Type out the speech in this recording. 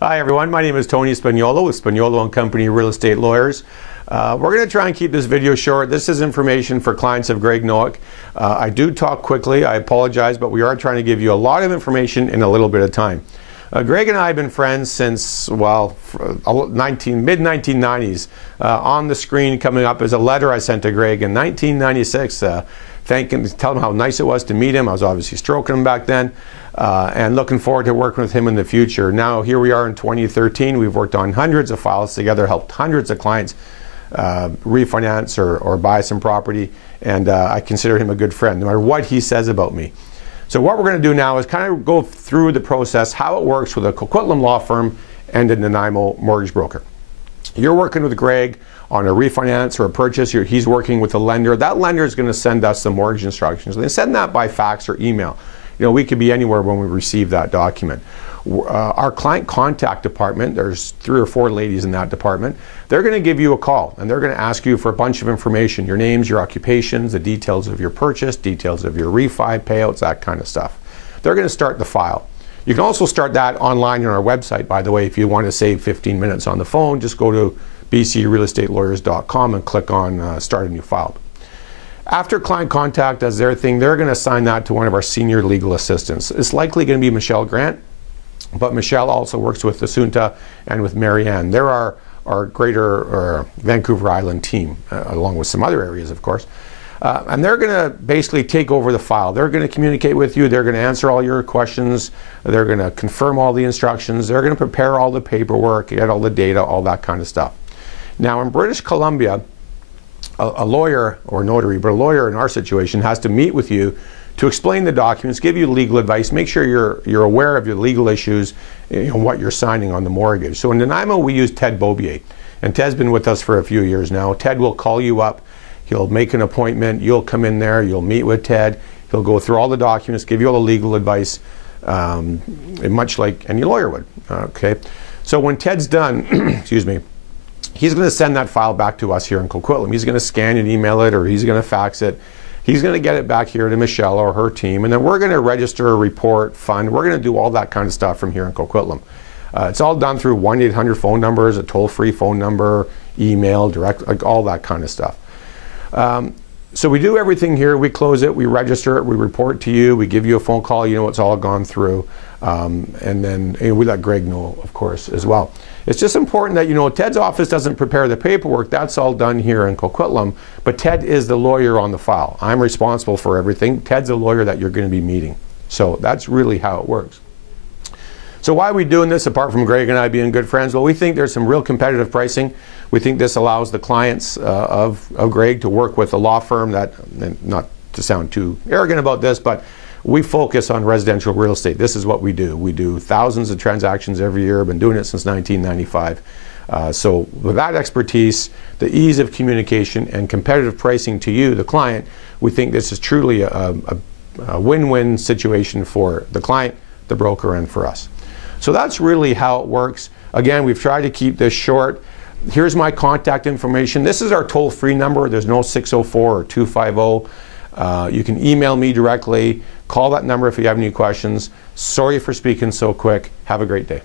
Hi everyone, my name is Tony Spagnuolo with Spagnuolo & Company Real Estate Lawyers. We're going to try and keep this video short. This is information for clients of Greg Nowik. I do talk quickly, I apologize, but we are trying to give you a lot of information in a little bit of time. Greg and I have been friends since, well, mid-1990s. On the screen coming up is a letter I sent to Greg in 1996, thanking, telling him how nice it was to meet him. I was obviously stroking him back then, and looking forward to working with him in the future. Now, here we are in 2013. We've worked on hundreds of files together, helped hundreds of clients refinance or buy some property, and I consider him a good friend, no matter what he says about me. So what we're going to do now is kind of go through the process, how it works with a Coquitlam law firm and a Nanaimo mortgage broker. You're working with Greg on a refinance or a purchase. He's working with a lender. That lender is going to send us the mortgage instructions. They send that by fax or email. You know, we could be anywhere when we receive that document. Our client contact department, there's 3 or 4 ladies in that department, they're going to give you a call and they're going to ask you for a bunch of information, your names, your occupations, the details of your purchase, details of your refi, payouts, that kind of stuff. They're going to start the file. You can also start that online on our website, by the way. If you want to save 15 minutes on the phone, just go to bcrealestatelawyers.com and click on Start a New File. After client contact does their thing, they're going to assign that to one of our senior legal assistants. It's likely going to be Michelle Grant, but Michelle also works with Assunta and with Marianne. They're our greater Vancouver Island team, along with some other areas, of course. And they're going to basically take over the file. They're going to communicate with you. They're going to answer all your questions. They're going to confirm all the instructions. They're going to prepare all the paperwork, get all the data, all that kind of stuff. Now, in British Columbia, a lawyer or notary, but a lawyer in our situation has to meet with you to explain the documents, give you legal advice, make sure you're aware of your legal issues and what you're signing on the mortgage. So in Nanaimo, we use Ted Beaubier, and Ted's been with us for a few years now. Ted will call you up, he'll make an appointment, you'll come in there, you'll meet with Ted, he'll go through all the documents, give you all the legal advice, much like any lawyer would. Okay, so when Ted's done, excuse me, he's going to send that file back to us here in Coquitlam. He's going to scan and email it, or he's going to fax it. He's going to get it back here to Michelle or her team, and then we're going to register a report, fund. We're going to do all that kind of stuff from here in Coquitlam. It's all done through 1-800 phone numbers, a toll-free phone number, email, direct, like all that kind of stuff. So we do everything here. We close it, we register it, we report to you, we give you a phone call, you know it's all gone through, and then we let Greg know, of course, as well. It's just important that you know Ted's office doesn't prepare the paperwork. That's all done here in Coquitlam, but Ted is the lawyer on the file. I'm responsible for everything. Ted's the lawyer that you're going to be meeting. So that's really how it works. So why are we doing this apart from Greg and I being good friends? Well, we think there's some real competitive pricing. We think this allows the clients of Greg to work with a law firm that, and not to sound too arrogant about this, but we focus on residential real estate. This is what we do. We do thousands of transactions every year. Been doing it since 1995. So with that expertise, the ease of communication and competitive pricing to you, the client, we think this is truly a win-win situation for the client, the broker, and for us. So that's really how it works. Again, we've tried to keep this short. Here's my contact information. This is our toll-free number. There's no 604 or 250. You can email me directly. Call that number if you have any questions. Sorry for speaking so quick. Have a great day.